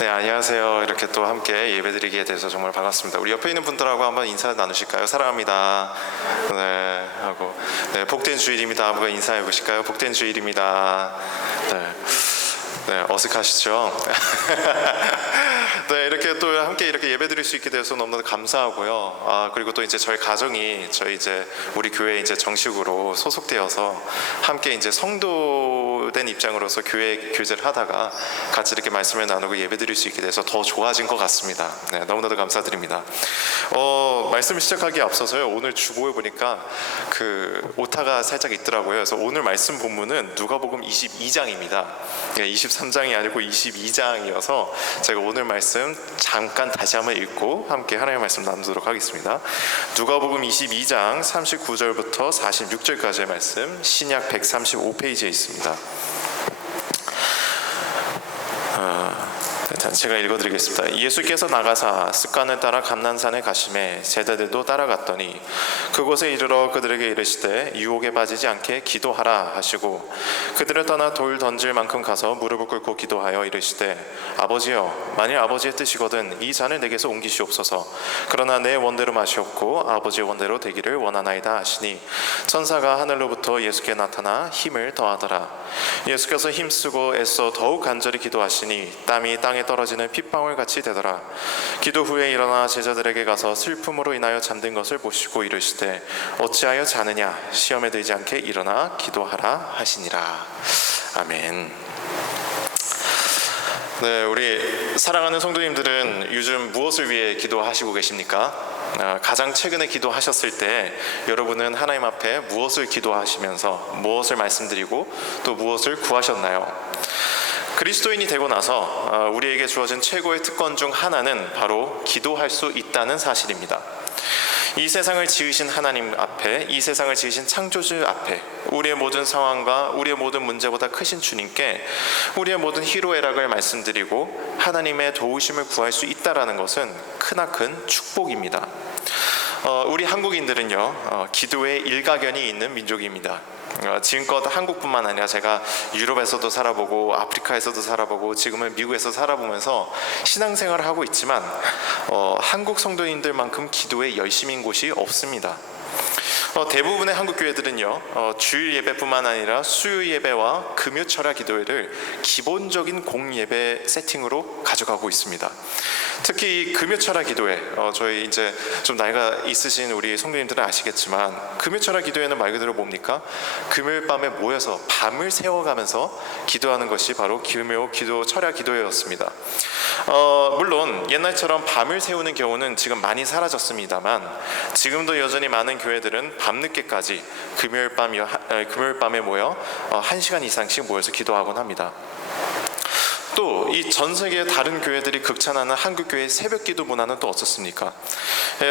네, 안녕하세요. 이렇게 또 함께 예배드리게 돼서 정말 반갑습니다. 우리 옆에 있는 분들하고 한번 인사 나누실까요? 사랑합니다. 네, 하고 네, 복된 주일입니다. 한번 인사해 보실까요? 복된 주일입니다. 네, 어색하시죠? 네, 이렇게 또 함께 이렇게 예배드릴 수 있게 돼서 너무나 감사하고요. 그리고 또 이제 저희 가정이 이제 우리 교회에 이제 정식으로 소속되어서 함께 이제 성도된 입장으로서 교회 교제를 하다가 같이 이렇게 말씀을 나누고 예배드릴 수 있게 돼서 더 좋아진 것 같습니다. 네, 너무나도 감사드립니다. 말씀 시작하기에 앞서서요. 오늘 주보에 보니까 그 오타가 살짝 있더라고요. 그래서 오늘 말씀 본문은 누가복음 22장입니다. 23장이 아니고 22장이어서 제가 오늘 말씀 잠깐 다시 한번 읽고 함께 하나님의 말씀 나누도록 하겠습니다. 누가복음 22장 39절부터 46절까지의 말씀, 신약 135페이지에 있습니다. 제가 읽어드리겠습니다. 예수께서 나가사 습관을 따라 감난산에 가시매 제자들도 따라갔더니 그곳에 이르러 그들에게 이르시되 유혹에 빠지지 않게 기도하라 하시고 그들을 떠나 돌 던질 만큼 가서 무릎을 꿇고 기도하여 이르시되 아버지여, 만일 아버지의 뜻이거든 이 잔을 내게서 옮기시옵소서. 그러나 내 원대로 마시옵고 아버지의 원대로 되기를 원하나이다 하시니 천사가 하늘로부터 예수께 나타나 힘을 더하더라. 예수께서 힘쓰고 애써 더욱 간절히 기도하시니 땀이 땅에 떨어지는 핏방울 같이 되더라. 기도 후에 일어나 제자들에게 가서 슬픔으로 인하여 잠든 것을 보시고 이르시되 어찌하여 자느냐, 시험에 들지 않게 일어나 기도하라 하시니라. 아멘. 네, 우리 사랑하는 성도님들은 요즘 무엇을 위해 기도하시고 계십니까? 가장 최근에 기도하셨을 때 여러분은 하나님 앞에 무엇을 기도하시면서 무엇을 말씀드리고 또 무엇을 구하셨나요? 그리스도인이 되고 나서 우리에게 주어진 최고의 특권 중 하나는 바로 기도할 수 있다는 사실입니다. 이 세상을 지으신 하나님 앞에, 이 세상을 지으신 창조주 앞에, 우리의 모든 상황과 우리의 모든 문제보다 크신 주님께 우리의 모든 희로애락을 말씀드리고 하나님의 도우심을 구할 수 있다는 것은 크나큰 축복입니다. 우리 한국인들은요, 기도에 일가견이 있는 민족입니다. 지금껏 한국뿐만 아니라 제가 유럽에서도 살아보고 아프리카에서도 살아보고 지금은 미국에서 살아보면서 신앙생활을 하고 있지만 한국 성도님들만큼 기도에 열심인 곳이 없습니다. 대부분의 한국 교회들은요, 주일 예배뿐만 아니라 수요 예배와 금요 철야 기도회를 기본적인 공예배 세팅으로 가져가고 있습니다. 특히 이 금요 철야 기도회, 저희 이제 좀 나이가 있으신 우리 성도님들은 아시겠지만 금요 철야 기도회는 말 그대로 뭡니까? 금요일 밤에 모여서 밤을 새워가면서 기도하는 것이 바로 금요 기도 철야 기도회였습니다. 물론 옛날처럼 밤을 새우는 경우는 지금 많이 사라졌습니다만 지금도 여전히 많은 교회들은 밤늦게까지 금요일 밤에 모여 1시간 이상씩 모여서 기도하곤 합니다. 또 이 전 세계 다른 교회들이 극찬하는 한국교회의 새벽기도 문화는 또 어떻습니까?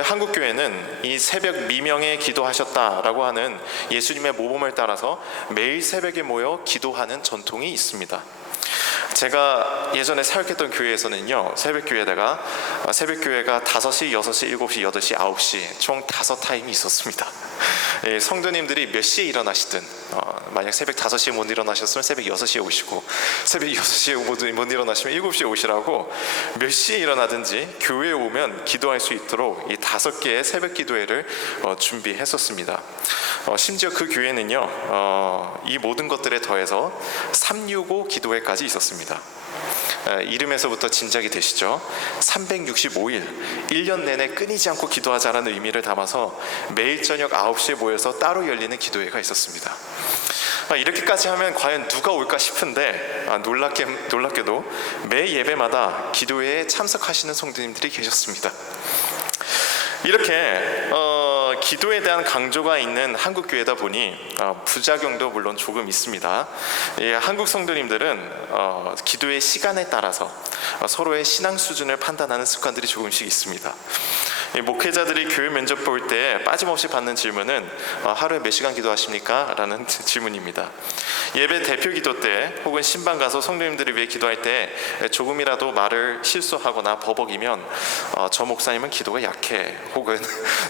한국교회는 이 새벽 미명에 기도하셨다라고 하는 예수님의 모범을 따라서 매일 새벽에 모여 기도하는 전통이 있습니다. 제가 예전에 사역했던 교회에서는요, 새벽교회가 5시, 6시, 7시, 8시, 9시 총 5타임이 있었습니다. 성도님들이 몇 시에 일어나시든 만약 새벽 5시에 못 일어나셨으면 새벽 6시에 오시고 새벽 6시에 못 일어나시면 7시에 오시라고 몇 시에 일어나든지 교회에 오면 기도할 수 있도록 이 5개의 새벽 기도회를 준비했었습니다. 심지어 그 교회는요, 이 모든 것들에 더해서 365 기도회까지 있었습니다. 이름에서부터 짐작이 되시죠? 365일 1년 내내 끊이지 않고 기도하자라는 의미를 담아서 매일 저녁 9시에 모여서 따로 열리는 기도회가 있었습니다. 이렇게까지 하면 과연 누가 올까 싶은데 놀랍게도 매 예배마다 기도회에 참석하시는 성도님들이 계셨습니다. 이렇게 기도에 대한 강조가 있는 한국 교회다 보니 부작용도 물론 조금 있습니다. 한국 성도님들은 기도의 시간에 따라서 서로의 신앙 수준을 판단하는 습관들이 조금씩 있습니다. 목회자들이 교회 면접 볼 때 빠짐없이 받는 질문은 하루에 몇 시간 기도하십니까? 라는 질문입니다. 예배 대표 기도 때 혹은 신방 가서 성도님들을 위해 기도할 때 조금이라도 말을 실수하거나 버벅이면 저 목사님은 기도가 약해, 혹은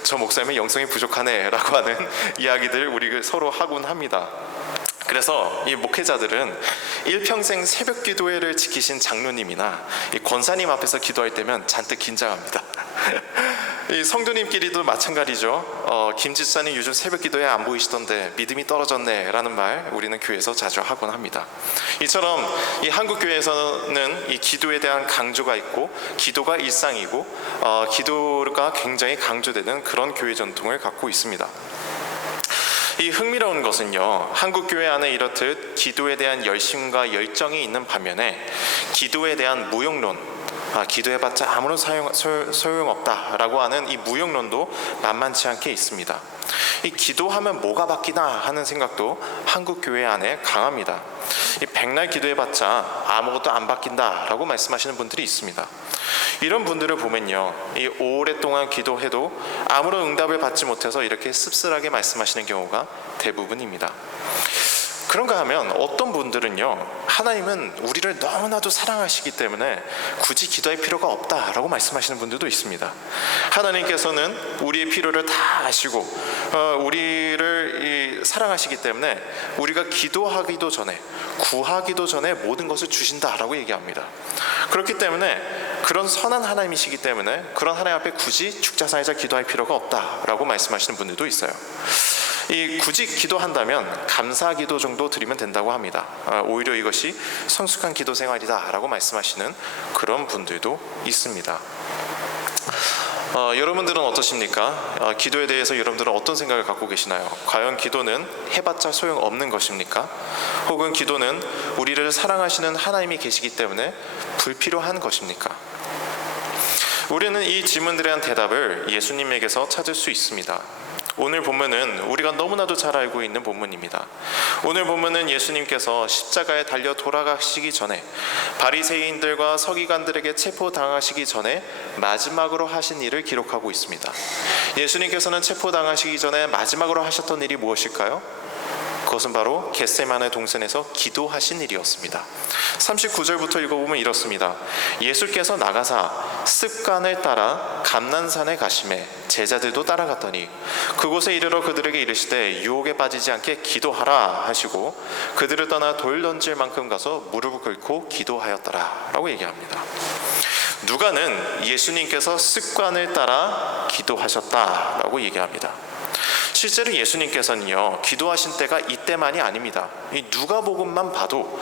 저 목사님은 영성이 부족하네 라고 하는 이야기들을 우리 서로 하곤 합니다. 그래서 이 목회자들은 일평생 새벽 기도회를 지키신 장로님이나 이 권사님 앞에서 기도할 때면 잔뜩 긴장합니다. 이 성도님끼리도 마찬가지죠. 김 집사님 요즘 새벽 기도회 안 보이시던데 믿음이 떨어졌네 라는 말 우리는 교회에서 자주 하곤 합니다. 이처럼 이 한국 교회에서는 이 기도에 대한 강조가 있고 기도가 일상이고 기도가 굉장히 강조되는 그런 교회 전통을 갖고 있습니다. 이 흥미로운 것은요, 한국 교회 안에 이렇듯 기도에 대한 열심과 열정이 있는 반면에 기도에 대한 무용론, 기도해봤자 아무런 소용없다라고 하는 이 무용론도 만만치 않게 있습니다. 이 기도하면 뭐가 바뀌나 하는 생각도 한국 교회 안에 강합니다. 이 백날 기도해봤자 아무것도 안 바뀐다라고 말씀하시는 분들이 있습니다. 이런 분들을 보면요, 이 오랫동안 기도해도 아무런 응답을 받지 못해서 이렇게 씁쓸하게 말씀하시는 경우가 대부분입니다. 그런가 하면 어떤 분들은요, 하나님은 우리를 너무나도 사랑하시기 때문에 굳이 기도할 필요가 없다라고 말씀하시는 분들도 있습니다. 하나님께서는 우리의 필요를 다 아시고 우리를 사랑하시기 때문에 우리가 기도하기도 전에, 구하기도 전에 모든 것을 주신다라고 얘기합니다. 그렇기 때문에 그런 선한 하나님이시기 때문에 그런 하나님 앞에 굳이 죽자사자 기도할 필요가 없다라고 말씀하시는 분들도 있어요. 굳이 기도한다면 감사기도 정도 드리면 된다고 합니다. 오히려 이것이 성숙한 기도 생활이다 라고 말씀하시는 그런 분들도 있습니다. 여러분들은 어떠십니까? 기도에 대해서 여러분들은 어떤 생각을 갖고 계시나요? 과연 기도는 해봤자 소용없는 것입니까? 혹은 기도는 우리를 사랑하시는 하나님이 계시기 때문에 불필요한 것입니까? 우리는 이 질문들에 대한 대답을 예수님에게서 찾을 수 있습니다. 오늘 본문은 우리가 너무나도 잘 알고 있는 본문입니다. 오늘 본문은 예수님께서 십자가에 달려 돌아가시기 전에 바리새인들과 서기관들에게 체포당하시기 전에 마지막으로 하신 일을 기록하고 있습니다. 예수님께서는 체포당하시기 전에 마지막으로 하셨던 일이 무엇일까요? 그것은 바로 겟세마네 동산에서 기도하신 일이었습니다. 39절부터 읽어보면 이렇습니다. 예수께서 나가사 습관을 따라 감난산에 가시매 제자들도 따라갔더니 그곳에 이르러 그들에게 이르시되 유혹에 빠지지 않게 기도하라 하시고 그들을 떠나 돌 던질 만큼 가서 무릎을 꿇고 기도하였더라 라고 얘기합니다. 누가는 예수님께서 습관을 따라 기도하셨다라고 얘기합니다. 실제로 예수님께서는요, 기도하신 때가 이때만이 아닙니다. 이 누가복음만 봐도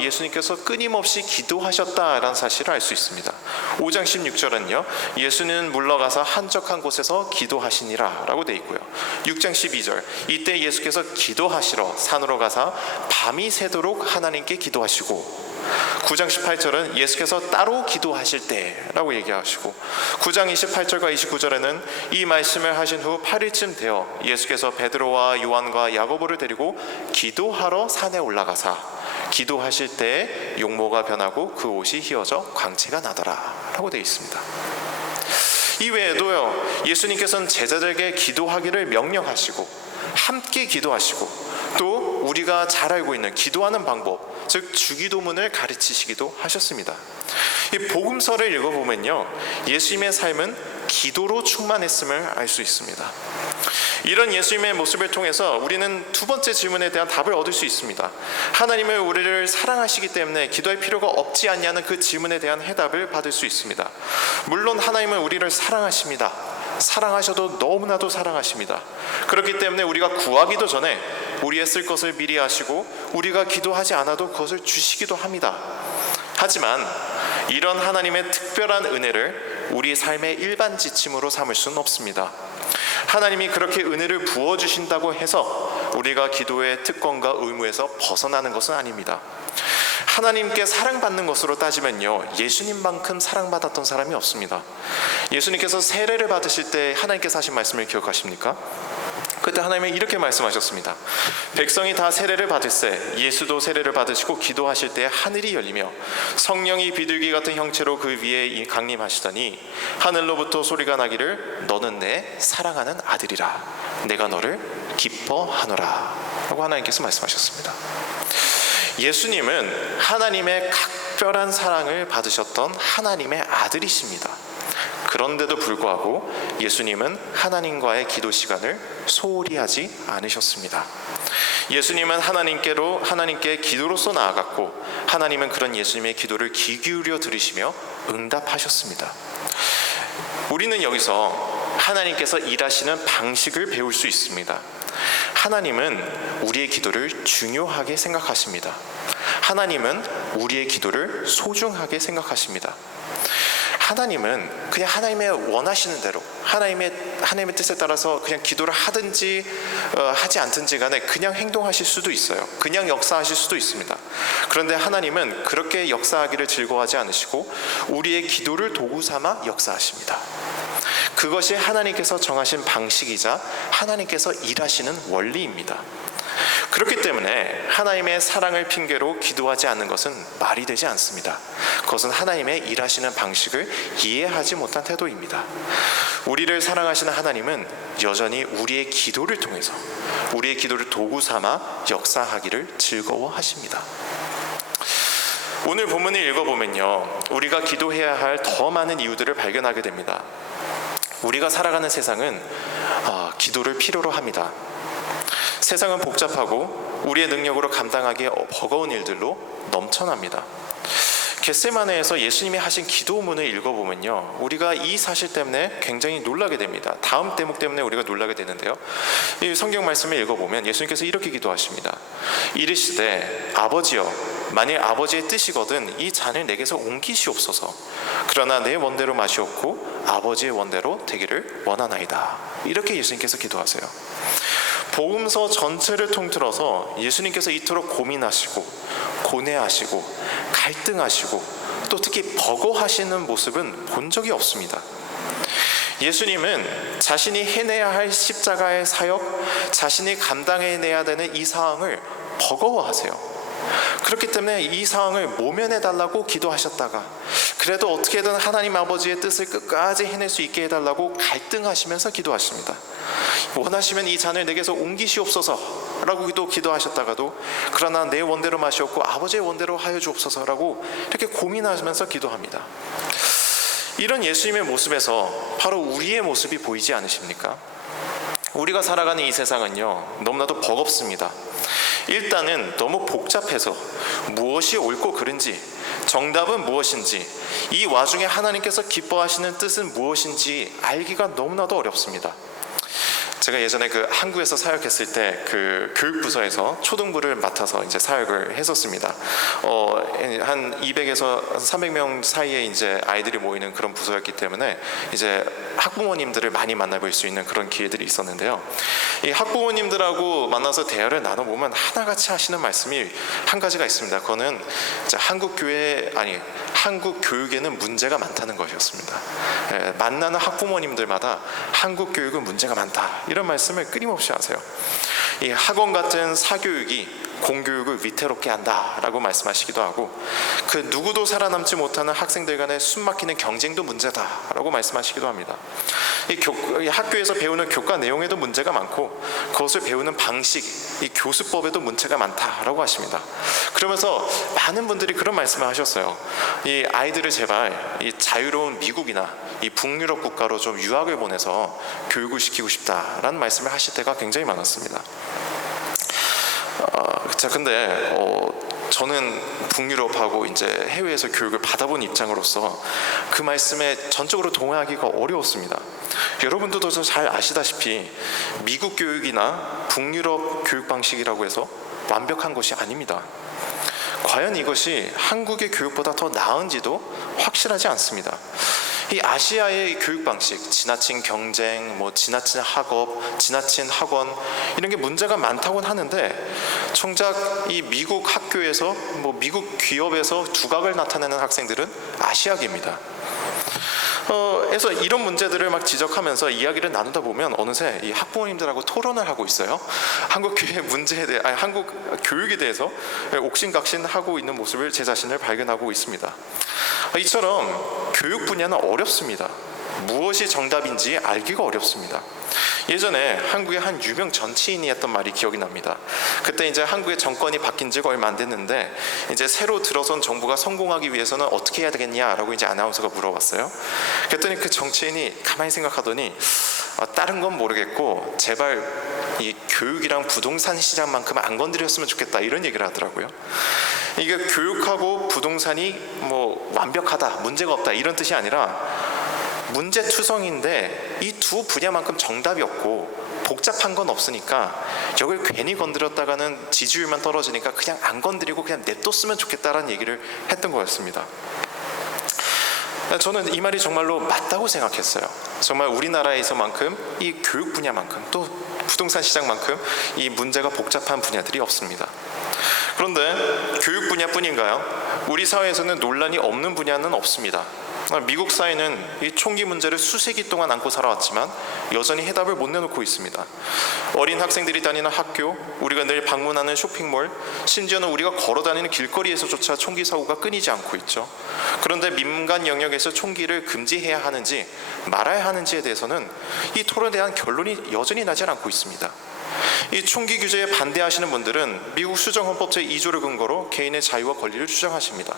예수님께서 끊임없이 기도하셨다라는 사실을 알 수 있습니다. 5장 16절은요, 예수는 물러가서 한적한 곳에서 기도하시니라 라고 되어 있고요. 6장 12절, 이때 예수께서 기도하시러 산으로 가사 밤이 새도록 하나님께 기도하시고, 9장 18절은 예수께서 따로 기도하실 때라고 얘기하시고, 9장 28절과 29절에는 이 말씀을 하신 후 8일쯤 되어 예수께서 베드로와 요한과 야고보를 데리고 기도하러 산에 올라가사 기도하실 때에 용모가 변하고 그 옷이 휘어져 광채가 나더라 라고 되어 있습니다. 이 외에도요, 예수님께서는 제자들에게 기도하기를 명령하시고 함께 기도하시고 또 우리가 잘 알고 있는 기도하는 방법, 즉 주기도문을 가르치시기도 하셨습니다. 이 복음서를 읽어보면요, 예수님의 삶은 기도로 충만했음을 알 수 있습니다. 이런 예수님의 모습을 통해서 우리는 두 번째 질문에 대한 답을 얻을 수 있습니다. 하나님을 우리를 사랑하시기 때문에 기도할 필요가 없지 않냐는 그 질문에 대한 해답을 받을 수 있습니다. 물론 하나님은 우리를 사랑하십니다. 사랑하셔도 너무나도 사랑하십니다. 그렇기 때문에 우리가 구하기도 전에 우리의 쓸 것을 미리 아시고 우리가 기도하지 않아도 그것을 주시기도 합니다. 하지만 이런 하나님의 특별한 은혜를 우리 삶의 일반 지침으로 삼을 수는 없습니다. 하나님이 그렇게 은혜를 부어주신다고 해서 우리가 기도의 특권과 의무에서 벗어나는 것은 아닙니다. 하나님께 사랑받는 것으로 따지면요, 예수님만큼 사랑받았던 사람이 없습니다. 예수님께서 세례를 받으실 때 하나님께서 하신 말씀을 기억하십니까? 그때 하나님은 이렇게 말씀하셨습니다. 백성이 다 세례를 받을세 예수도 세례를 받으시고 기도하실 때 하늘이 열리며 성령이 비둘기 같은 형체로 그 위에 강림하시더니 하늘로부터 소리가 나기를 너는 내 사랑하는 아들이라 내가 너를 기뻐하노라 라고 하나님께서 말씀하셨습니다. 예수님은 하나님의 각별한 사랑을 받으셨던 하나님의 아들이십니다. 그런데도 불구하고 예수님은 하나님과의 기도 시간을 소홀히 하지 않으셨습니다. 예수님은 하나님께 기도로서 나아갔고, 하나님은 그런 예수님의 기도를 귀 기울여 들으시며 응답하셨습니다. 우리는 여기서 하나님께서 일하시는 방식을 배울 수 있습니다. 하나님은 우리의 기도를 중요하게 생각하십니다. 하나님은 우리의 기도를 소중하게 생각하십니다. 하나님은 그냥 하나님의 원하시는 대로 하나님의 뜻에 따라서 그냥 기도를 하든지 하지 않든지 간에 그냥 행동하실 수도 있어요. 그냥 역사하실 수도 있습니다. 그런데 하나님은 그렇게 역사하기를 즐거워하지 않으시고 우리의 기도를 도구 삼아 역사하십니다. 그것이 하나님께서 정하신 방식이자 하나님께서 일하시는 원리입니다. 그렇기 때문에 하나님의 사랑을 핑계로 기도하지 않는 것은 말이 되지 않습니다. 그것은 하나님의 일하시는 방식을 이해하지 못한 태도입니다. 우리를 사랑하시는 하나님은 여전히 우리의 기도를 통해서 우리의 기도를 도구 삼아 역사하기를 즐거워하십니다. 오늘 본문을 읽어보면요, 우리가 기도해야 할 더 많은 이유들을 발견하게 됩니다. 우리가 살아가는 세상은 기도를 필요로 합니다. 세상은 복잡하고 우리의 능력으로 감당하기 버거운 일들로 넘쳐납니다. 겟세마네에서 예수님이 하신 기도문을 읽어보면요, 우리가 이 사실 때문에 굉장히 놀라게 됩니다. 다음 대목 때문에 우리가 놀라게 되는데요, 이 성경 말씀을 읽어보면 예수님께서 이렇게 기도하십니다. 이르시되 아버지여, 만일 아버지의 뜻이거든 이 잔을 내게서 옮기시옵소서. 그러나 내 원대로 마시옵고 아버지의 원대로 되기를 원하나이다. 이렇게 예수님께서 기도하세요. 복음서 전체를 통틀어서 예수님께서 이토록 고민하시고 고뇌하시고 갈등하시고 또 특히 버거워하시는 모습은 본 적이 없습니다. 예수님은 자신이 해내야 할 십자가의 사역, 자신이 감당해내야 되는 이 상황을 버거워하세요. 그렇기 때문에 이 상황을 모면해달라고 기도하셨다가 그래도 어떻게든 하나님 아버지의 뜻을 끝까지 해낼 수 있게 해달라고 갈등하시면서 기도하십니다. 원하시면 이 잔을 내게서 옮기시옵소서 라고 기도하셨다가도 그러나 내 원대로 마시옵고 아버지의 원대로 하여 주옵소서 라고 이렇게 고민하면서 기도합니다. 이런 예수님의 모습에서 바로 우리의 모습이 보이지 않으십니까? 우리가 살아가는 이 세상은요, 너무나도 버겁습니다. 일단은 너무 복잡해서 무엇이 옳고 그른지, 정답은 무엇인지, 이 와중에 하나님께서 기뻐하시는 뜻은 무엇인지 알기가 너무나도 어렵습니다. 제가 예전에 한국에서 사역했을 때 교육부서에서 초등부를 맡아서 이제 사역을 했었습니다. 한 200에서 300명 사이에 이제 아이들이 모이는 그런 부서였기 때문에 이제 학부모님들을 많이 만나볼 수 있는 그런 기회들이 있었는데요. 이 학부모님들하고 만나서 대화를 나눠보면 하나같이 하시는 말씀이 한 가지가 있습니다. 그거는 이제 한국 교육에는 문제가 많다는 것이었습니다. 만나는 학부모님들마다 한국 교육은 문제가 많다, 이런 말씀을 끊임없이 하세요. 이 학원 같은 사교육이 공교육을 위태롭게 한다라고 말씀하시기도 하고, 그 누구도 살아남지 못하는 학생들 간의 숨막히는 경쟁도 문제다라고 말씀하시기도 합니다. 이 학교에서 배우는 교과 내용에도 문제가 많고 그것을 배우는 방식, 이 교수법에도 문제가 많다라고 하십니다. 그러면서 많은 분들이 그런 말씀을 하셨어요. 이 아이들을 제발 이 자유로운 미국이나 이 북유럽 국가로 좀 유학을 보내서 교육을 시키고 싶다라는 말씀을 하실 때가 굉장히 많았습니다. 자, 근데 저는 북유럽하고 이제 해외에서 교육을 받아본 입장으로서 그 말씀에 전적으로 동의하기가 어려웠습니다. 여러분들도 잘 아시다시피 미국 교육이나 북유럽 교육 방식이라고 해서 완벽한 것이 아닙니다. 과연 이것이 한국의 교육보다 더 나은지도 확실하지 않습니다. 이 아시아의 교육 방식, 지나친 경쟁, 지나친 학업, 지나친 학원, 이런 게 문제가 많다고는 하는데 정작 이 미국 학교에서 미국 기업에서 두각을 나타내는 학생들은 아시아계입니다. 그래서 이런 문제들을 막 지적하면서 이야기를 나누다 보면 어느새 이 학부모님들하고 토론을 하고 있어요. 한국 교육의 문제에 대해, 한국 교육에 대해서 옥신각신하고 있는 모습을 제 자신을 발견하고 있습니다. 이처럼 교육 분야는 어렵습니다. 무엇이 정답인지 알기가 어렵습니다. 예전에 한국의 한 유명 정치인이 했던 말이 기억이 납니다. 그때 이제 한국의 정권이 바뀐 지가 얼마 안 됐는데 이제 새로 들어선 정부가 성공하기 위해서는 어떻게 해야 되겠냐라고 이제 아나운서가 물어봤어요. 그랬더니 그 정치인이 가만히 생각하더니 다른 건 모르겠고 제발 이 교육이랑 부동산 시장만큼은 안 건드렸으면 좋겠다, 이런 얘기를 하더라고요. 이게 교육하고 부동산이 뭐 완벽하다, 문제가 없다, 이런 뜻이 아니라 문제투성인데 이 두 분야만큼 정답이 없고 복잡한 건 없으니까 여길 괜히 건드렸다가는 지지율만 떨어지니까 그냥 안 건드리고 그냥 냅뒀으면 좋겠다라는 얘기를 했던 거였습니다. 저는 이 말이 정말로 맞다고 생각했어요. 정말 우리나라에서만큼 이 교육 분야만큼 또 부동산 시장만큼 이 문제가 복잡한 분야들이 없습니다. 그런데 교육 분야뿐인가요? 우리 사회에서는 논란이 없는 분야는 없습니다. 미국 사회는 이 총기 문제를 수세기 동안 안고 살아왔지만 여전히 해답을 못 내놓고 있습니다. 어린 학생들이 다니는 학교, 우리가 늘 방문하는 쇼핑몰, 심지어는 우리가 걸어다니는 길거리에서조차 총기 사고가 끊이지 않고 있죠. 그런데 민간 영역에서 총기를 금지해야 하는지 말아야 하는지에 대해서는 이 토론에 대한 결론이 여전히 나지 않고 있습니다. 이 총기 규제에 반대하시는 분들은 미국 수정헌법 제2조를 근거로 개인의 자유와 권리를 주장하십니다.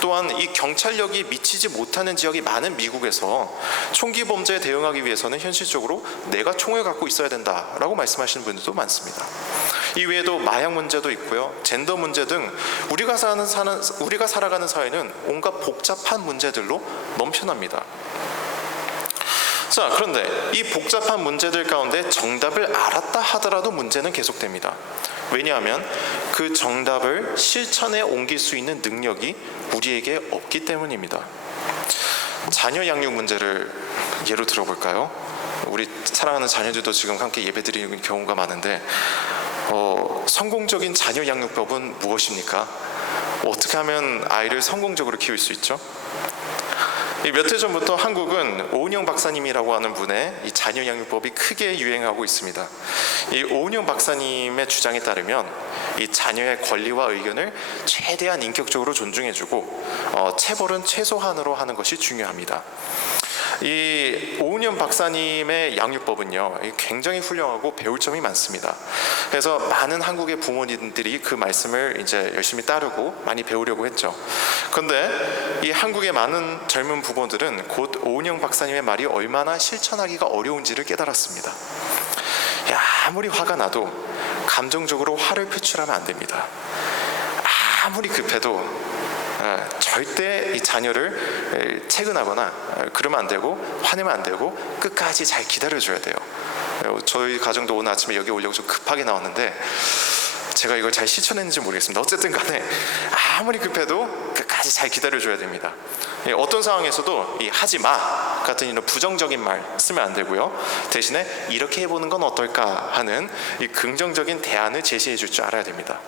또한 이 경찰력이 미치지 못하는 지역이 많은 미국에서 총기 범죄에 대응하기 위해서는 현실적으로 내가 총을 갖고 있어야 된다라고 말씀하시는 분들도 많습니다. 이외에도 마약 문제도 있고요, 젠더 문제 등 우리가 살아가는 사회는 온갖 복잡한 문제들로 넘쳐납니다. 자, 그런데 이 복잡한 문제들 가운데 정답을 알았다 하더라도 문제는 계속됩니다. 왜냐하면 그 정답을 실천에 옮길 수 있는 능력이 우리에게 없기 때문입니다. 자녀 양육 문제를 예로 들어볼까요? 우리 사랑하는 자녀들도 지금 함께 예배드리는 경우가 많은데 성공적인 자녀 양육법은 무엇입니까? 어떻게 하면 아이를 성공적으로 키울 수 있죠? 몇 해 전부터 한국은 오은영 박사님이라고 하는 분의 이 자녀 양육법이 크게 유행하고 있습니다. 이 오은영 박사님의 주장에 따르면 이 자녀의 권리와 의견을 최대한 인격적으로 존중해주고 체벌은 최소한으로 하는 것이 중요합니다. 이 오은영 박사님의 양육법은요, 굉장히 훌륭하고 배울 점이 많습니다. 그래서 많은 한국의 부모님들이 그 말씀을 이제 열심히 따르고 많이 배우려고 했죠. 그런데 이 한국의 많은 젊은 부모들은 곧 오은영 박사님의 말이 얼마나 실천하기가 어려운지를 깨달았습니다. 아무리 화가 나도 감정적으로 화를 표출하면 안 됩니다. 아무리 급해도 절대 이 자녀를 체근하거나 그러면 안 되고, 화내면 안 되고, 끝까지 잘 기다려줘야 돼요. 저희 가정도 오늘 아침에 여기 오려고 좀 급하게 나왔는데 제가 이걸 잘 실천했는지 모르겠습니다. 어쨌든 간에 아무리 급해도 끝까지 잘 기다려줘야 됩니다. 어떤 상황에서도 이 하지 마 같은 이런 부정적인 말 쓰면 안 되고요, 대신에 이렇게 해보는 건 어떨까 하는 이 긍정적인 대안을 제시해 줄 줄 알아야 됩니다.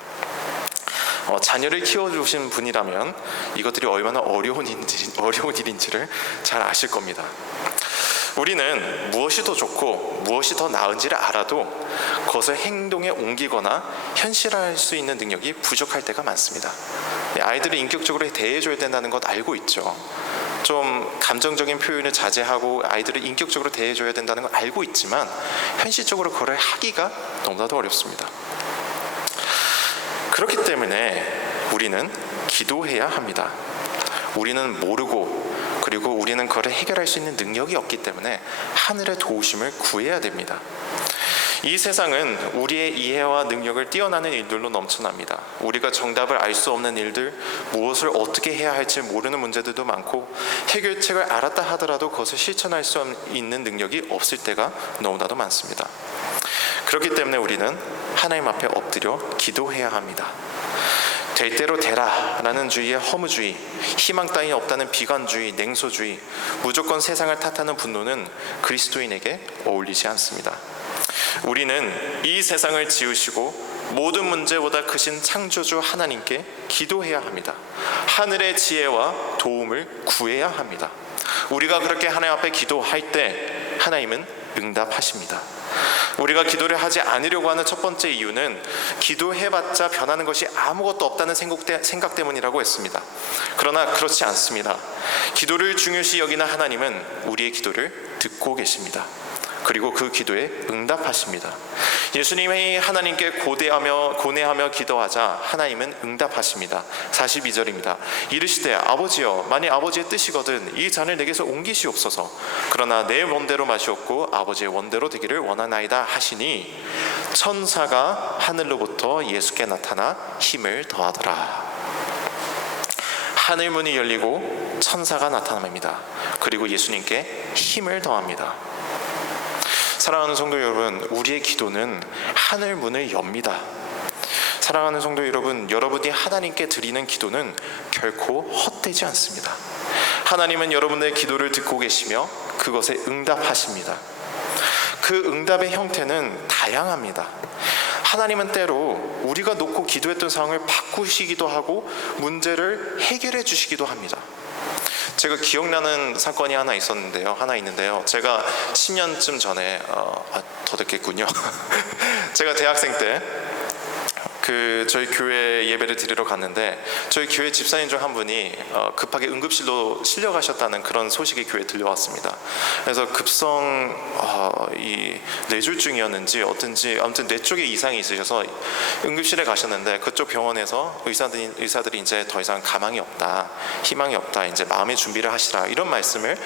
자녀를 키워주신 분이라면 이것들이 얼마나 어려운 일인지를 잘 아실 겁니다. 우리는 무엇이 더 좋고 무엇이 더 나은지를 알아도 그것을 행동에 옮기거나 현실화할 수 있는 능력이 부족할 때가 많습니다. 아이들을 인격적으로 대해줘야 된다는 것 알고 있죠. 좀 감정적인 표현을 자제하고 아이들을 인격적으로 대해줘야 된다는 걸 알고 있지만 현실적으로 그걸 하기가 너무나도 어렵습니다. 그렇기 때문에 우리는 기도해야 합니다. 우리는 모르고, 그리고 우리는 그걸 해결할 수 있는 능력이 없기 때문에 하늘의 도우심을 구해야 됩니다. 이 세상은 우리의 이해와 능력을 뛰어나는 일들로 넘쳐납니다. 우리가 정답을 알 수 없는 일들, 무엇을 어떻게 해야 할지 모르는 문제들도 많고, 해결책을 알았다 하더라도 그것을 실천할 수 있는 능력이 없을 때가 너무나도 많습니다. 그렇기 때문에 우리는 하나님 앞에 엎드려 기도해야 합니다. 될 대로 되라 라는 주의의 허무주의, 희망 따위 없다는 비관주의, 냉소주의, 무조건 세상을 탓하는 분노는 그리스도인에게 어울리지 않습니다. 우리는 이 세상을 지으시고 모든 문제보다 크신 창조주 하나님께 기도해야 합니다. 하늘의 지혜와 도움을 구해야 합니다. 우리가 그렇게 하나님 앞에 기도할 때 하나님은 응답하십니다. 우리가 기도를 하지 않으려고 하는 첫 번째 이유는 기도해봤자 변하는 것이 아무것도 없다는 생각 때문이라고 했습니다. 그러나 그렇지 않습니다. 기도를 중요시 여기는 하나님은 우리의 기도를 듣고 계십니다. 그리고 그 기도에 응답하십니다. 예수님이 하나님께 고뇌하며 기도하자 하나님은 응답하십니다. 42절입니다. 이르시되 아버지여, 만일 아버지의 뜻이거든 이 잔을 내게서 옮기시옵소서. 그러나 내 원대로 마시옵고 아버지의 원대로 되기를 원하나이다 하시니 천사가 하늘로부터 예수께 나타나 힘을 더하더라. 하늘 문이 열리고 천사가 나타납니다. 그리고 예수님께 힘을 더합니다. 사랑하는 성도 여러분, 우리의 기도는 하늘 문을 엽니다. 사랑하는 성도 여러분, 여러분이 하나님께 드리는 기도는 결코 헛되지 않습니다. 하나님은 여러분의 기도를 듣고 계시며 그것에 응답하십니다. 그 응답의 형태는 다양합니다. 하나님은 때로 우리가 놓고 기도했던 상황을 바꾸시기도 하고 문제를 해결해 주시기도 합니다. 제가 기억나는 사건이 하나 있는데요. 제가 10년쯤 전에 더 됐겠군요. 제가 대학생 때 저희 교회 예배를 드리러 갔는데 저희 교회 집사님 중 한 분이 급하게 응급실로 실려가셨다는 그런 소식이 교회에 들려왔습니다. 그래서 급성 이 뇌졸중이었는지 어떤지 아무튼 뇌 쪽에 이상이 있으셔서 응급실에 가셨는데 그쪽 병원에서 의사들이 이제 더 이상 가망이 없다, 희망이 없다, 이제 마음의 준비를 하시라, 이런 말씀을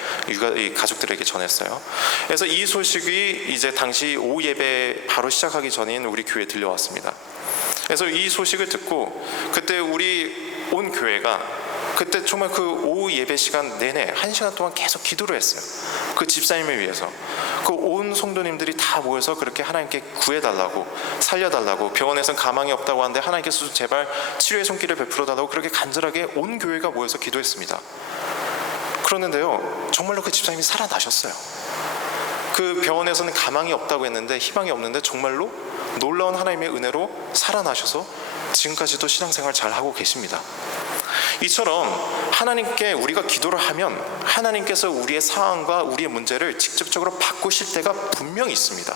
가족들에게 전했어요. 그래서 이 소식이 이제 당시 오후 예배 바로 시작하기 전인 우리 교회에 들려왔습니다. 그래서 이 소식을 듣고 그때 우리 온 교회가 그때 정말 그 오후 예배 시간 내내 1시간 동안 계속 기도를 했어요. 그 집사님을 위해서. 그 온 성도님들이 다 모여서 그렇게 하나님께 구해달라고, 살려달라고, 병원에선 가망이 없다고 하는데 하나님께서 제발 치료의 손길을 베풀어달라고 그렇게 간절하게 온 교회가 모여서 기도했습니다. 그러는데요, 정말로 그 집사님이 살아나셨어요. 그 병원에서는 가망이 없다고 했는데, 희망이 없는데 정말로 놀라운 하나님의 은혜로 살아나셔서 지금까지도 신앙생활 잘 하고 계십니다. 이처럼 하나님께 우리가 기도를 하면 하나님께서 우리의 상황과 우리의 문제를 직접적으로 바꾸실 때가 분명히 있습니다.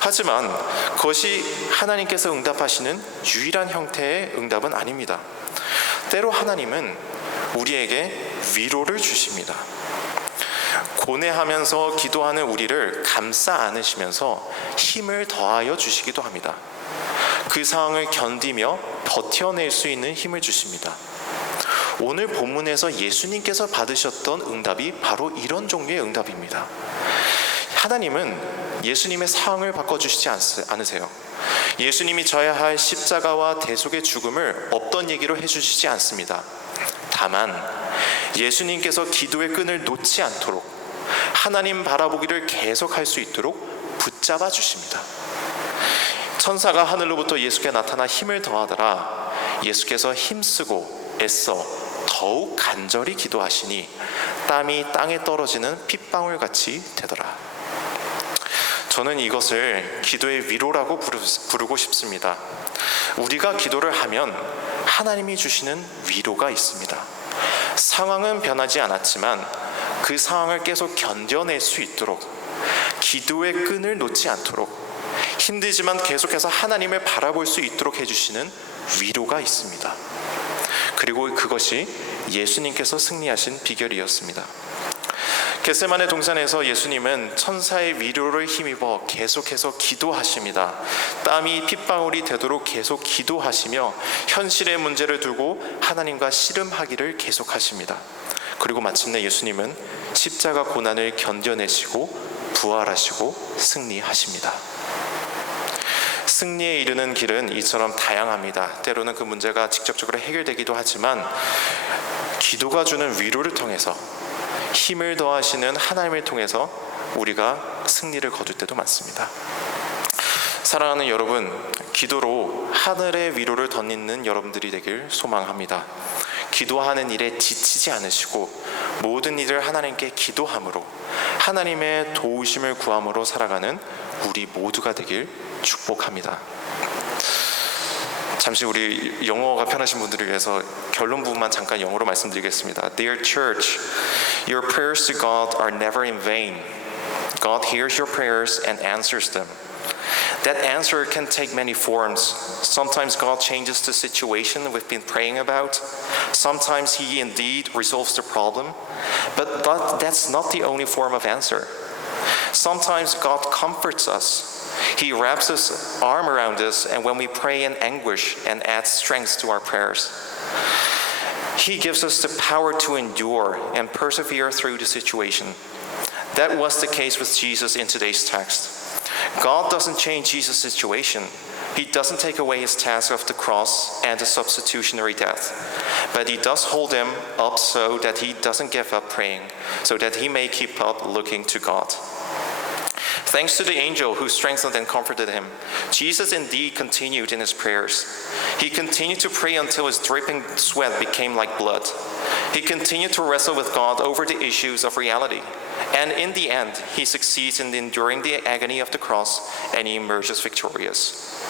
하지만 그것이 하나님께서 응답하시는 유일한 형태의 응답은 아닙니다. 때로 하나님은 우리에게 위로를 주십니다. 고뇌하면서 기도하는 우리를 감싸 안으시면서 힘을 더하여 주시기도 합니다. 그 상황을 견디며 버텨낼 수 있는 힘을 주십니다. 오늘 본문에서 예수님께서 받으셨던 응답이 바로 이런 종류의 응답입니다. 하나님은 예수님의 상황을 바꿔주시지 않으세요. 예수님이 져야 할 십자가와 대속의 죽음을 없던 얘기로 해주시지 않습니다. 다만 예수님께서 기도의 끈을 놓지 않도록, 하나님 바라보기를 계속할 수 있도록 붙잡아 주십니다. 천사가 하늘로부터 예수께 나타나 힘을 더하더라. 예수께서 힘쓰고 애써 더욱 간절히 기도하시니 땀이 땅에 떨어지는 핏방울같이 되더라. 저는 이것을 기도의 위로라고 부르고 싶습니다. 우리가 기도를 하면 하나님이 주시는 위로가 있습니다. 상황은 변하지 않았지만 그 상황을 계속 견뎌낼 수 있도록, 기도의 끈을 놓지 않도록, 힘들지만 계속해서 하나님을 바라볼 수 있도록 해주시는 위로가 있습니다. 그리고 그것이 예수님께서 승리하신 비결이었습니다. 겟세마네 동산에서 예수님은 천사의 위로를 힘입어 계속해서 기도하십니다. 땀이 핏방울이 되도록 계속 기도하시며 현실의 문제를 두고 하나님과 씨름하기를 계속하십니다. 그리고 마침내 예수님은 십자가 고난을 견뎌내시고 부활하시고 승리하십니다. 승리에 이르는 길은 이처럼 다양합니다. 때로는 그 문제가 직접적으로 해결되기도 하지만 기도가 주는 위로를 통해서, 힘을 더하시는 하나님을 통해서 우리가 승리를 거둘 때도 많습니다. 사랑하는 여러분, 기도로 하늘의 위로를 덧입는 여러분들이 되길 소망합니다. 기도하는 일에 지치지 않으시고 모든 일을 하나님께 기도함으로, 하나님의 도우심을 구함으로 살아가는 우리 모두가 되길 축복합니다. 잠시 우리 영어가 편하신 분들을 위해서 결론 부분만 잠깐 영어로 말씀드리겠습니다. Dear church, your prayers to God are never in vain. God hears your prayers and answers them. That answer can take many forms. Sometimes God changes the situation we've been praying about. Sometimes He indeed resolves the problem. But that's not the only form of answer. Sometimes God comforts us. He wraps his arm around us, and when we pray in anguish and adds strength to our prayers. He gives us the power to endure and persevere through the situation. That was the case with Jesus in today's text. God doesn't change Jesus' situation. He doesn't take away his task of the cross and the substitutionary death. But he does hold him up so that he doesn't give up praying, so that he may keep up looking to God. Thanks to the angel who strengthened and comforted him, Jesus indeed continued in his prayers. He continued to pray until his dripping sweat became like blood. He continued to wrestle with God over the issues of reality. And in the end, he succeeds in enduring the agony of the cross, and he emerges victorious.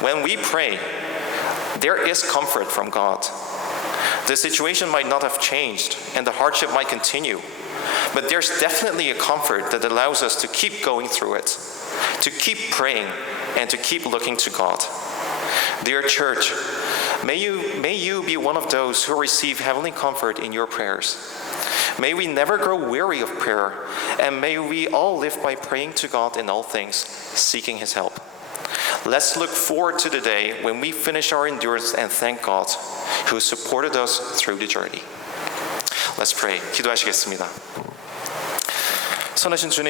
When we pray, there is comfort from God. The situation might not have changed, and the hardship might continue. But there's definitely a comfort that allows us to keep going through it, to keep praying, and to keep looking to God. Dear church, may you be one of those who receive heavenly comfort in your prayers. May we never grow weary of prayer, and may we all live by praying to God in all things, seeking his help. Let's look forward to the day when we finish our endurance and thank God who supported us through the journey. Let's pray. 기도하시겠습니다. 선하신 주님,